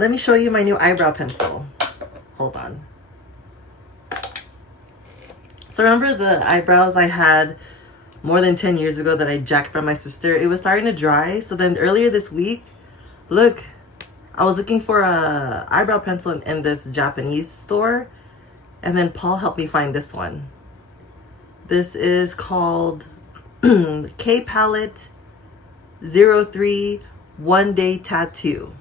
Let me show you my new eyebrow pencil. Hold on. So remember the eyebrows I had more than 10 years ago that I jacked from my sister? It was starting to dry. So then earlier this week, look, I was looking for a eyebrow pencil in this Japanese store. And then Paul helped me find this one. This is called K Palette 03 One Day Tattoo.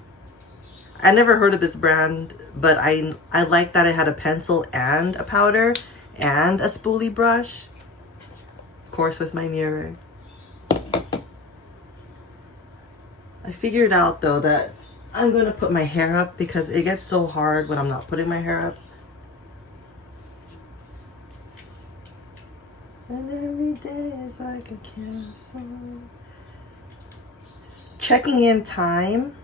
I never heard of this brand, but I like that it had a pencil and a powder and a spoolie brush. Of course, with my mirror. I figured out though that I'm going to put my hair up because it gets so hard when I'm not putting my hair up. And every day is like a castle. Checking in time.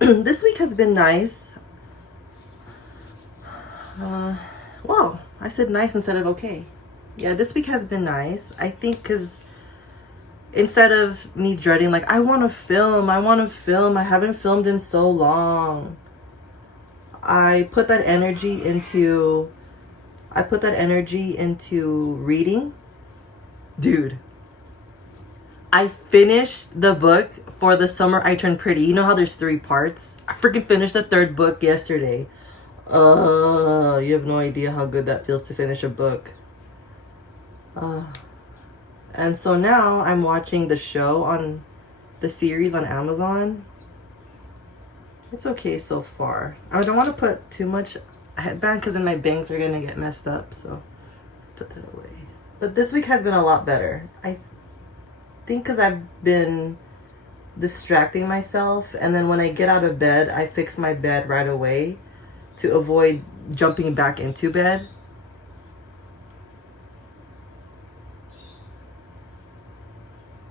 This week has been nice. Whoa, I said nice instead of okay. Yeah, this week has been nice. I think because instead of me dreading, like, I want to film, I haven't filmed in so long. I put that energy into reading. Dude, I finished the book for The Summer I Turned Pretty. You know how there's 3 parts? I freaking finished the 3rd book yesterday. You have no idea how good that feels to finish a book. And so now I'm watching the show on the series on Amazon. It's okay so far. I don't want to put too much headband because then my bangs are gonna get messed up. So let's put that away. But this week has been a lot better. I think because I've been distracting myself, and then when I get out of bed, I fix my bed right away to avoid jumping back into bed.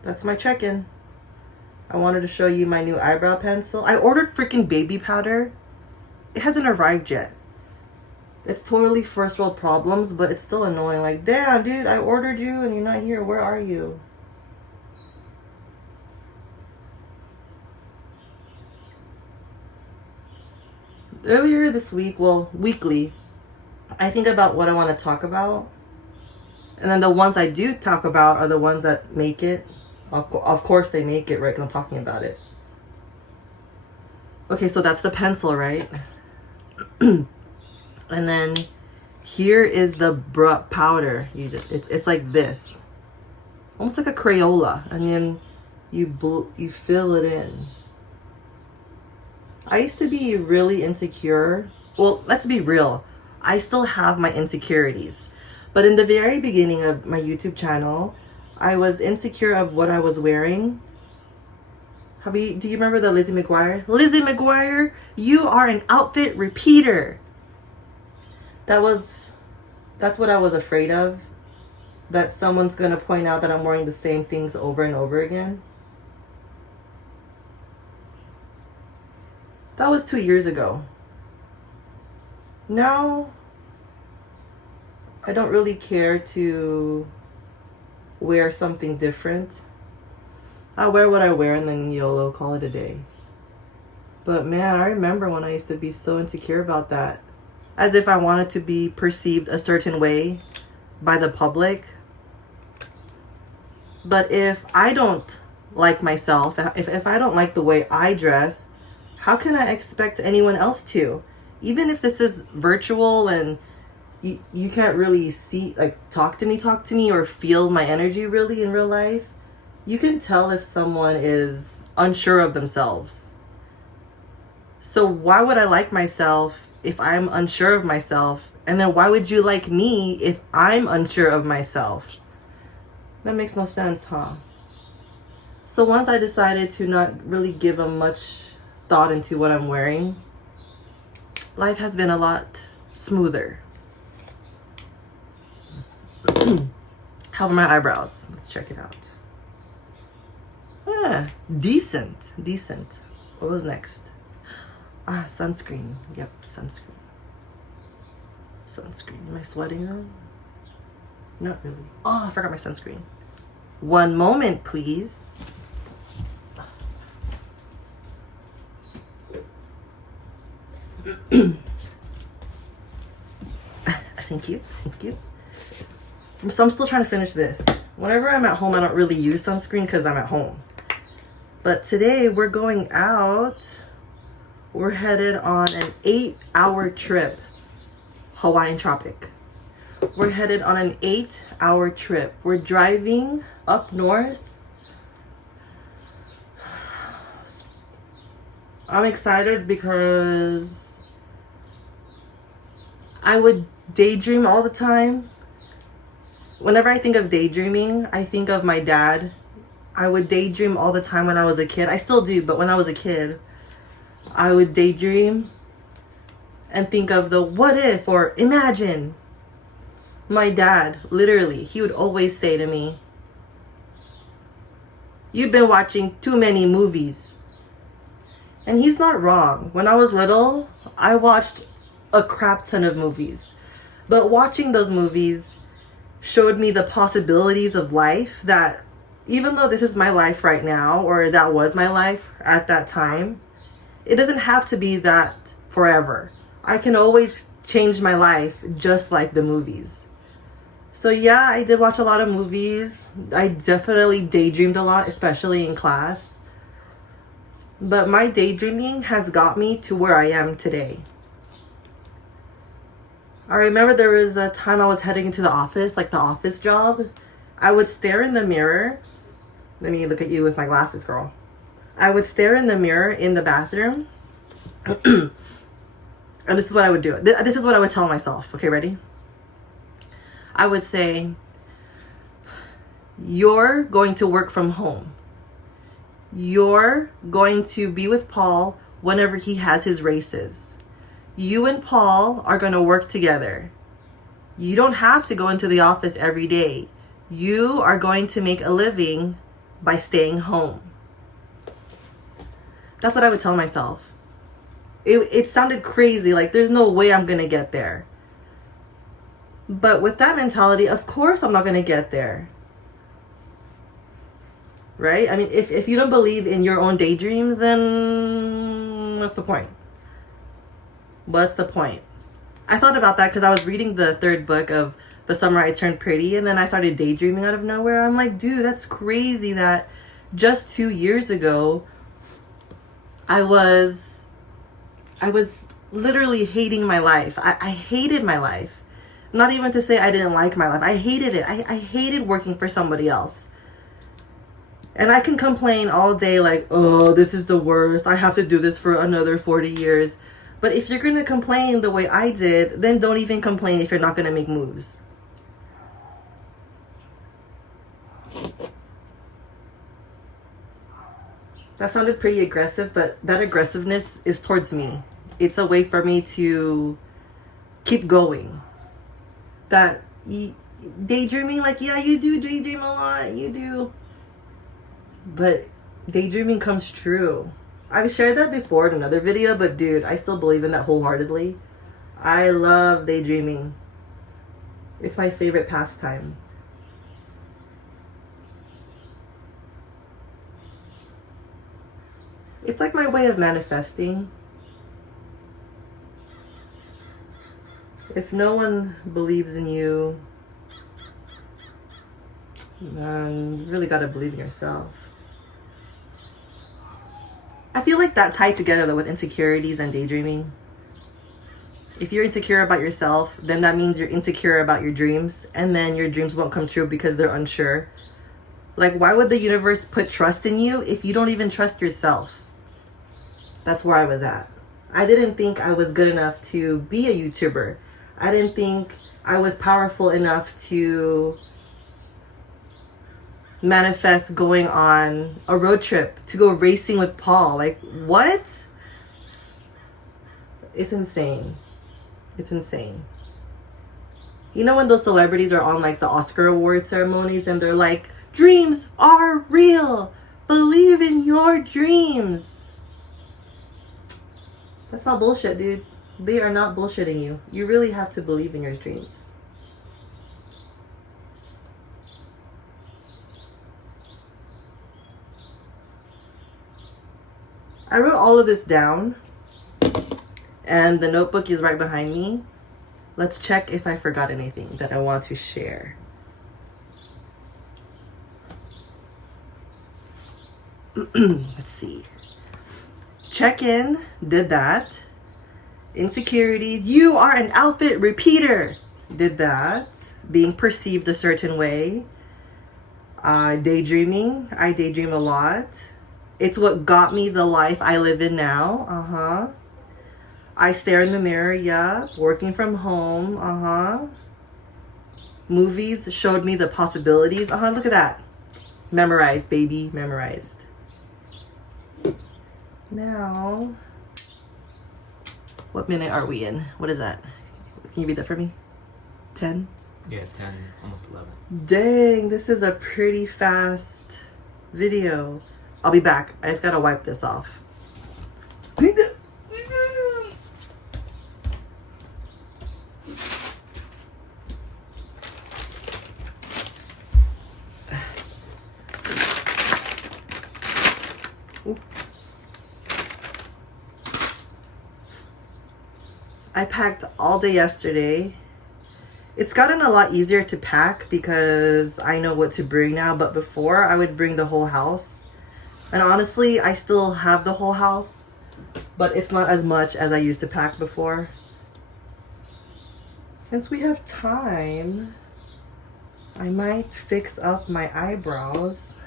That's my check-in. I wanted to show you my new eyebrow pencil. I ordered freaking baby powder. It hasn't arrived yet. It's totally first world problems, but it's still annoying. Like, damn, dude, I ordered you and you're not here. Where are you? Earlier this week, well, weekly, I think about what I want to talk about. And then the ones I do talk about are the ones that make it. Of course they make it, right? 'Cause I'm talking about it. Okay, so that's the pencil, right? And then here is the powder. It's like this. Almost like a Crayola. And then you fill it in. I used to be really insecure. Well, let's be real. I still have my insecurities. But in the very beginning of my YouTube channel, I was insecure of what I was wearing. Do you remember the Lizzie McGuire? Lizzie McGuire, you are an outfit repeater. That's what I was afraid of. That someone's going to point out that I'm wearing the same things over and over again. That was 2 years ago. Now, I don't really care to wear something different. I wear what I wear and then YOLO, call it a day. But man, I remember when I used to be so insecure about that. As if I wanted to be perceived a certain way by the public. But if I don't like myself, if I don't like the way I dress, how can I expect anyone else to? Even if this is virtual and you can't really see, like, talk to me or feel my energy really in real life, you can tell if someone is unsure of themselves. So why would I like myself if I'm unsure of myself? And then why would you like me if I'm unsure of myself? That makes no sense, huh? So once I decided to not really give a much thought into what I'm wearing, life has been a lot smoother. How are my eyebrows? Let's check it out. Decent. What was next? Sunscreen. Yep, sunscreen. Am I sweating now? Not really. Oh, I forgot my sunscreen. One moment, please. Thank you. Thank you. So I'm still trying to finish this. Whenever I'm at home, I don't really use sunscreen because I'm at home. But today we're going out. We're headed on an 8-hour trip. Hawaiian Tropic. We're headed on an 8-hour trip. We're driving up north. I'm excited because I would daydream all the time. Whenever I think of daydreaming, I think of my dad. I would daydream all the time when I was a kid. I still do, but when I was a kid, I would daydream and think of the what if or imagine. My dad, literally, he would always say to me, "You've been watching too many movies." And he's not wrong. When I was little, I watched a crap ton of movies. But watching those movies showed me the possibilities of life, that even though this is my life right now, or that was my life at that time, it doesn't have to be that forever. I can always change my life just like the movies. So yeah, I did watch a lot of movies. I definitely daydreamed a lot, especially in class. But my daydreaming has got me to where I am today. I remember there was a time I was heading into the office, like the office job. I would stare in the mirror. Let me look at you with my glasses, girl. I would stare in the mirror in the bathroom. And this is what I would do. This is what I would tell myself. Okay, ready? I would say, "You're going to work from home. You're going to be with Paul whenever he has his races. You and Paul are going to work together. You don't have to go into the office every day. You are going to make a living by staying home." That's what I would tell myself. It sounded crazy, like there's no way I'm going to get there. But with that mentality, of course I'm not going to get there. Right? I mean, if you don't believe in your own daydreams, then what's the point? What's the point? I thought about that because I was reading the 3rd book of The Summer I Turned Pretty, and then I started daydreaming out of nowhere. I'm like, dude, that's crazy that just 2 years ago, I was literally hating my life. I hated my life. Not even to say I didn't like my life. I hated it. I hated working for somebody else. And I can complain all day like, "Oh, this is the worst. I have to do this for another 40 years. But if you're going to complain the way I did, then don't even complain if you're not going to make moves. That sounded pretty aggressive, but that aggressiveness is towards me. It's a way for me to keep going. That daydreaming, like, yeah, you do daydream a lot. You do. But daydreaming comes true. I've shared that before in another video, but dude, I still believe in that wholeheartedly. I love daydreaming. It's my favorite pastime. It's like my way of manifesting. If no one believes in you, then you really gotta believe in yourself. I feel like that tied together though with insecurities and daydreaming. If you're insecure about yourself, then that means you're insecure about your dreams, and then your dreams won't come true because they're unsure. Like, why would the universe put trust in you if you don't even trust yourself? That's where I was at. I didn't think I was good enough to be a YouTuber. I didn't think I was powerful enough to manifest going on a road trip to go racing with Paul. Like, what? It's insane. It's insane. You know when those celebrities are on like the Oscar award ceremonies and they're like, "Dreams are real. Believe in your dreams." That's not bullshit, dude. They are not bullshitting you. You really have to believe in your dreams. I wrote all of this down And the notebook is right behind me. Let's check if I forgot anything that I want to share. Let's see. Check-in, did that. Insecurities, you are an outfit repeater, did that. Being perceived a certain way. Daydreaming, I daydream a lot. It's what got me the life I live in now, I stare in the mirror, yeah. Working from home, Movies showed me the possibilities, look at that. Memorized, baby, memorized. Now, what minute are we in? What is that? Can you read that for me? 10? Yeah, 10, almost 11. Dang, this is a pretty fast video. I'll be back. I just gotta wipe this off. I packed all day yesterday. It's gotten a lot easier to pack because I know what to bring now, but before I would bring the whole house. And honestly, I still have the whole house, but it's not as much as I used to pack before. Since we have time, I might fix up my eyebrows.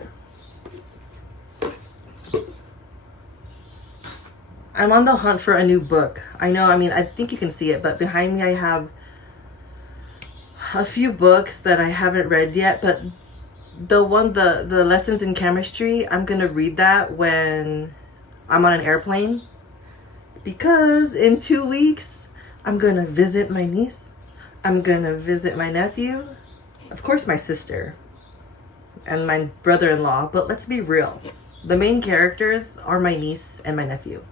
I'm on the hunt for a new book. I know, I think you can see it, but behind me I have a few books that I haven't read yet, but the lessons in chemistry, I'm gonna read that when I'm on an airplane, because in 2 weeks I'm gonna visit my niece, I'm gonna visit my nephew, of course my sister, and my brother-in-law, but let's be real, the main characters are my niece and my nephew.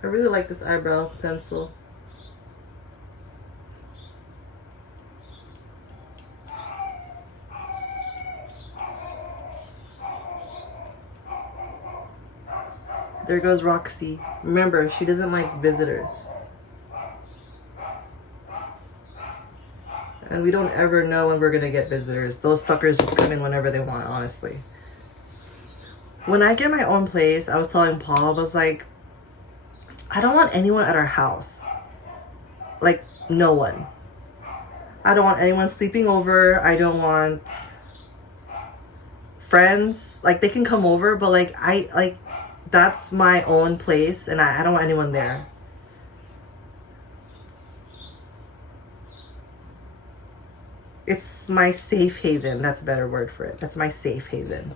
I really like this eyebrow pencil. There goes Roxy. Remember, she doesn't like visitors. And we don't ever know when we're gonna get visitors. Those suckers just come in whenever they want, honestly. When I get my own place, I was telling Paul, I was like, I don't want anyone at our house. Like, no one. I don't want anyone sleeping over. I don't want friends. Like, they can come over, but that's my own place, and I don't want anyone there. It's my safe haven. That's a better word for it. That's my safe haven.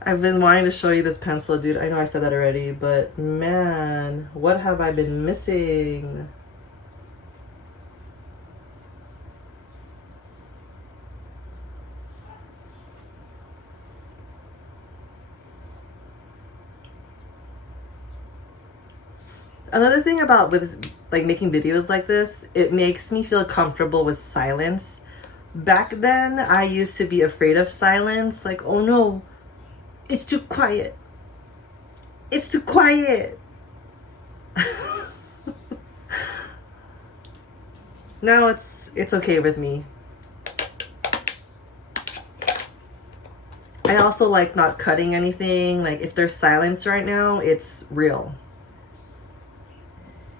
I've been wanting to show you this pencil, dude. I know I said that already, but man, what have I been missing? Another thing about making videos like this, it makes me feel comfortable with silence. Back then, I used to be afraid of silence. Like, oh no, it's too quiet. It's too quiet. Now it's okay with me. I also like not cutting anything. Like, if there's silence right now, it's real.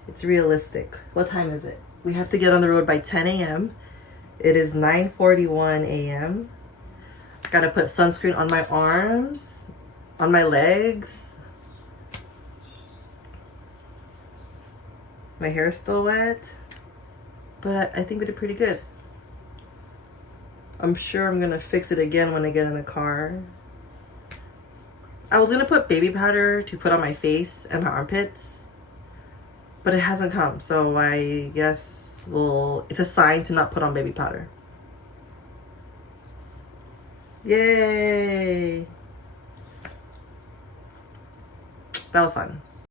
It's realistic. What time is it? We have to get on the road by 10 a.m. It is 9:41 a.m. Gotta put sunscreen on my arms, on my legs. My hair is still wet, but I think we did pretty good. I'm sure I'm gonna fix it again when I get in the car. I was gonna put baby powder to put on my face and my armpits, but it hasn't come, so I guess it's a sign to not put on baby powder. Yay! That was fun.